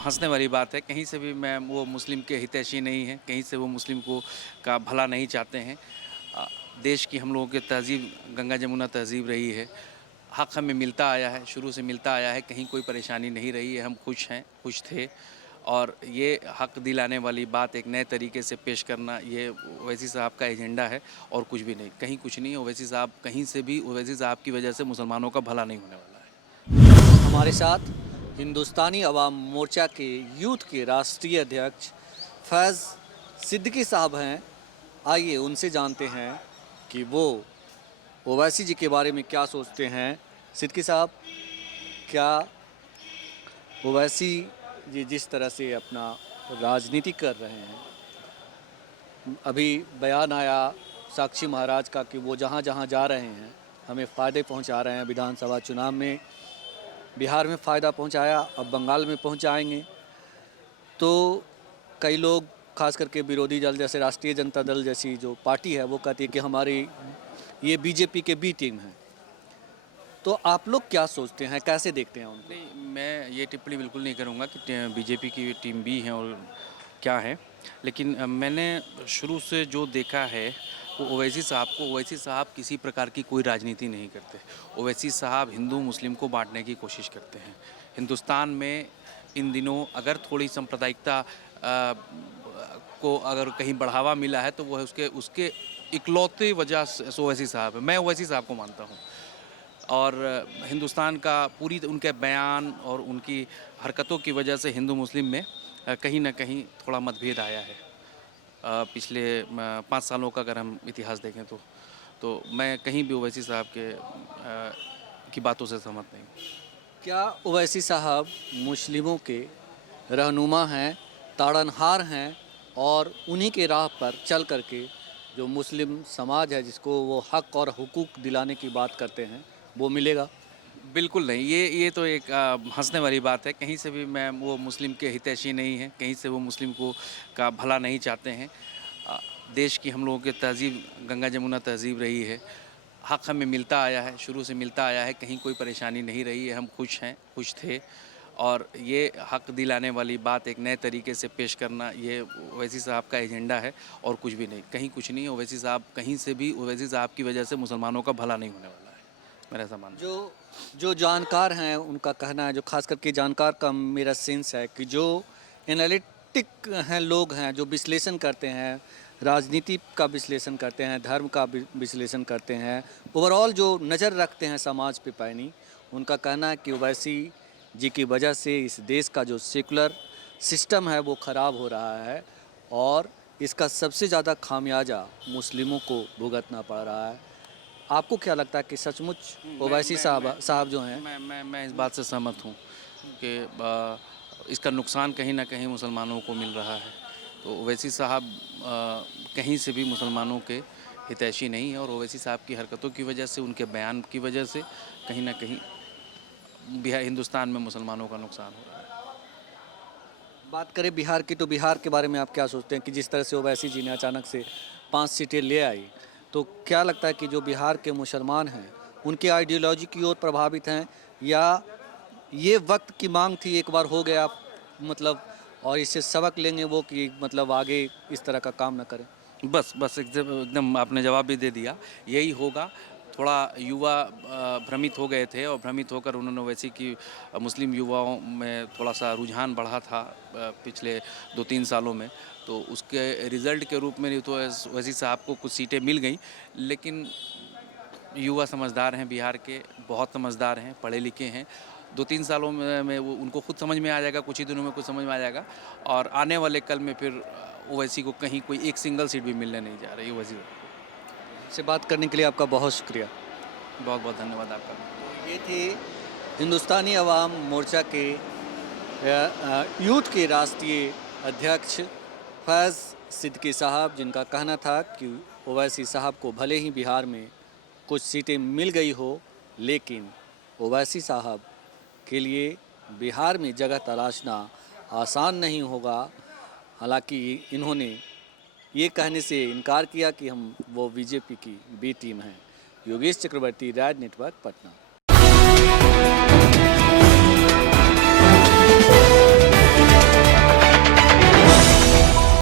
हंसने वाली बात है। कहीं से भी मैं वो मुस्लिम के हितैषी नहीं हैं, कहीं से वो मुस्लिम को का भला नहीं चाहते हैं। अ, देश की हम लोगों की तहज़ीब गंगा जमुना तहज़ीब रही है। हक़ हमें मिलता आया है, शुरू से मिलता आया है, कहीं कोई परेशानी नहीं रही है। हम खुश हैं, खुश थे और ये हक़ दिलाने वाली बात एक नए तरीके से पेश करना, ये ओवैसी साहब का एजेंडा है और कुछ भी नहीं। कहीं कुछ नहीं है। ओवैसी साहब कहीं से भी ओवैसी साहब की वजह से मुसलमानों का भला नहीं होने वाला है। हमारे साथ हिंदुस्तानी अवाम मोर्चा के यूथ के राष्ट्रीय अध्यक्ष फैज़ सिद्दीकी साहब हैं। आइए उनसे जानते हैं कि वो ओवैसी जी के बारे में क्या सोचते हैं। सिद्दीकी साहब, क्या ओवैसी जी जिस तरह से अपना राजनीति कर रहे हैं, अभी बयान आया साक्षी महाराज का कि वो जहाँ जहाँ जा रहे हैं हमें फ़ायदे पहुँचा रहे हैं। विधानसभा चुनाव में बिहार में फ़ायदा पहुँचाया, अब बंगाल में पहुँचाएंगे। तो कई लोग खास करके विरोधी दल जैसे राष्ट्रीय जनता दल जैसी जो पार्टी है वो कहती है कि हमारी ये बीजेपी के बी टीम है। तो आप लोग क्या सोचते हैं, कैसे देखते हैं उनको? नहीं, मैं ये टिप्पणी बिल्कुल नहीं करूँगा कि बीजेपी की टीम बी है और क्या है। लेकिन मैंने शुरू से जो देखा है वो ओवैसी साहब किसी प्रकार की कोई राजनीति नहीं करते। ओवैसी साहब हिंदू मुस्लिम को बांटने की कोशिश करते हैं। हिंदुस्तान में इन दिनों अगर थोड़ी सांप्रदायिकता को अगर कहीं बढ़ावा मिला है तो वो है उसके उसके इकलौते वजह से ओवैसी साहब है। मैं ओवैसी साहब को मानता हूँ। और हिंदुस्तान का पूरी उनके बयान और उनकी हरकतों की वजह से हिंदू मुस्लिम में कहीं न कहीं थोड़ा मतभेद आया है। पिछले 5 सालों का अगर हम इतिहास देखें तो मैं कहीं भी ओवैसी साहब की बातों से सहमत नहीं हूँ। क्या ओवैसी साहब मुस्लिमों के रहनुमा हैं, ताड़नहार हैं और उन्हीं के राह पर चल करके जो मुस्लिम समाज है जिसको वो हक और हुकूक दिलाने की बात करते हैं वो मिलेगा? बिल्कुल नहीं, ये तो एक हँसने वाली बात है। कहीं से भी मैं वो मुस्लिम के हितैषी नहीं हैं, कहीं से वो मुस्लिम को का भला नहीं चाहते हैं। अ, देश की हम लोगों की तहज़ीब गंगा जमुना तहज़ीब रही है। हक़ हमें मिलता आया है, शुरू से मिलता आया है, कहीं कोई परेशानी नहीं रही है। हम खुश हैं, खुश थे और ये हक़ दिलाने वाली बात एक नए तरीके से पेश करना, ये ओवैसी साहब का एजेंडा है और कुछ भी नहीं। कहीं कुछ नहीं है। ओवैसी साहब कहीं से भी ओवैसी साहब की वजह से मुसलमानों का भला नहीं होने वाला है। मेरा ऐसा मानना है। जो जो जानकार हैं उनका कहना है, जो खास करके जानकार का मेरा सेंस है कि जो एनालिटिक हैं, लोग हैं जो विश्लेषण करते हैं, राजनीति का विश्लेषण करते हैं, धर्म का विश्लेषण करते हैं, ओवरऑल जो नज़र रखते हैं समाज पे पैनी, उनका कहना है कि ओवैसी जी की वजह से इस देश का जो सेकुलर सिस्टम है वो ख़राब हो रहा है और इसका सबसे ज़्यादा खामियाजा मुस्लिमों को भुगतना पड़ रहा है। आपको क्या लगता है कि सचमुच ओवैसी साहब जो हैं? मैं इस बात से सहमत हूँ कि इसका नुकसान कहीं न कहीं मुसलमानों को मिल रहा है। तो ओवैसी साहब कहीं से भी मुसलमानों के हितैषी नहीं है और ओवैसी साहब की हरकतों की वजह से, उनके बयान की वजह से कहीं न कहीं हिंदुस्तान में मुसलमानों का नुकसान हो रहा है। बात करें बिहार की, तो बिहार के बारे में आप क्या सोचते हैं कि जिस तरह से ओवैसी जी ने अचानक से 5 सीटें ले आई, तो क्या लगता है कि जो बिहार के मुसलमान हैं उनकी आइडियोलॉजी की ओर प्रभावित हैं, या ये वक्त की मांग थी, एक बार हो गया मतलब, और इससे सबक लेंगे वो कि मतलब आगे इस तरह का काम ना करें? बस एकदम एकदम आपने जवाब भी दे दिया। यही होगा। थोड़ा युवा भ्रमित हो गए थे और भ्रमित होकर उन्होंने वैसे कि मुस्लिम युवाओं में थोड़ा-सा रुझान बढ़ा था पिछले 2-3 सालों में। तो उसके रिज़ल्ट के रूप में तो ओवैसी साहब को कुछ सीटें मिल गईं, लेकिन युवा समझदार हैं बिहार के, बहुत समझदार हैं, पढ़े-लिखे हैं। 2-3 सालों में वो उनको खुद समझ में आ जाएगा, कुछ ही दिनों में कुछ समझ में आ जाएगा और आने वाले कल में फिर ओवैसी को कहीं कोई एक सिंगल सीट भी मिलने नहीं जा रही ओवैसी को। से बात करने के लिए आपका बहुत शुक्रिया। बहुत-बहुत धन्यवाद आपका। ये थे हिंदुस्तानी अवाम मोर्चा के यूथ के राष्ट्रीय अध्यक्ष फैज़ सिद्दीकी साहब, जिनका कहना था कि ओवैसी साहब को भले ही बिहार में कुछ सीटें मिल गई हो, लेकिन ओवैसी साहब के लिए बिहार में जगह तलाशना आसान नहीं होगा। हालांकि इन्होंने ये कहने से इनकार किया कि वो बीजेपी की बी टीम हैं। योगेश चक्रवर्ती, राज नेटवर्क, पटना।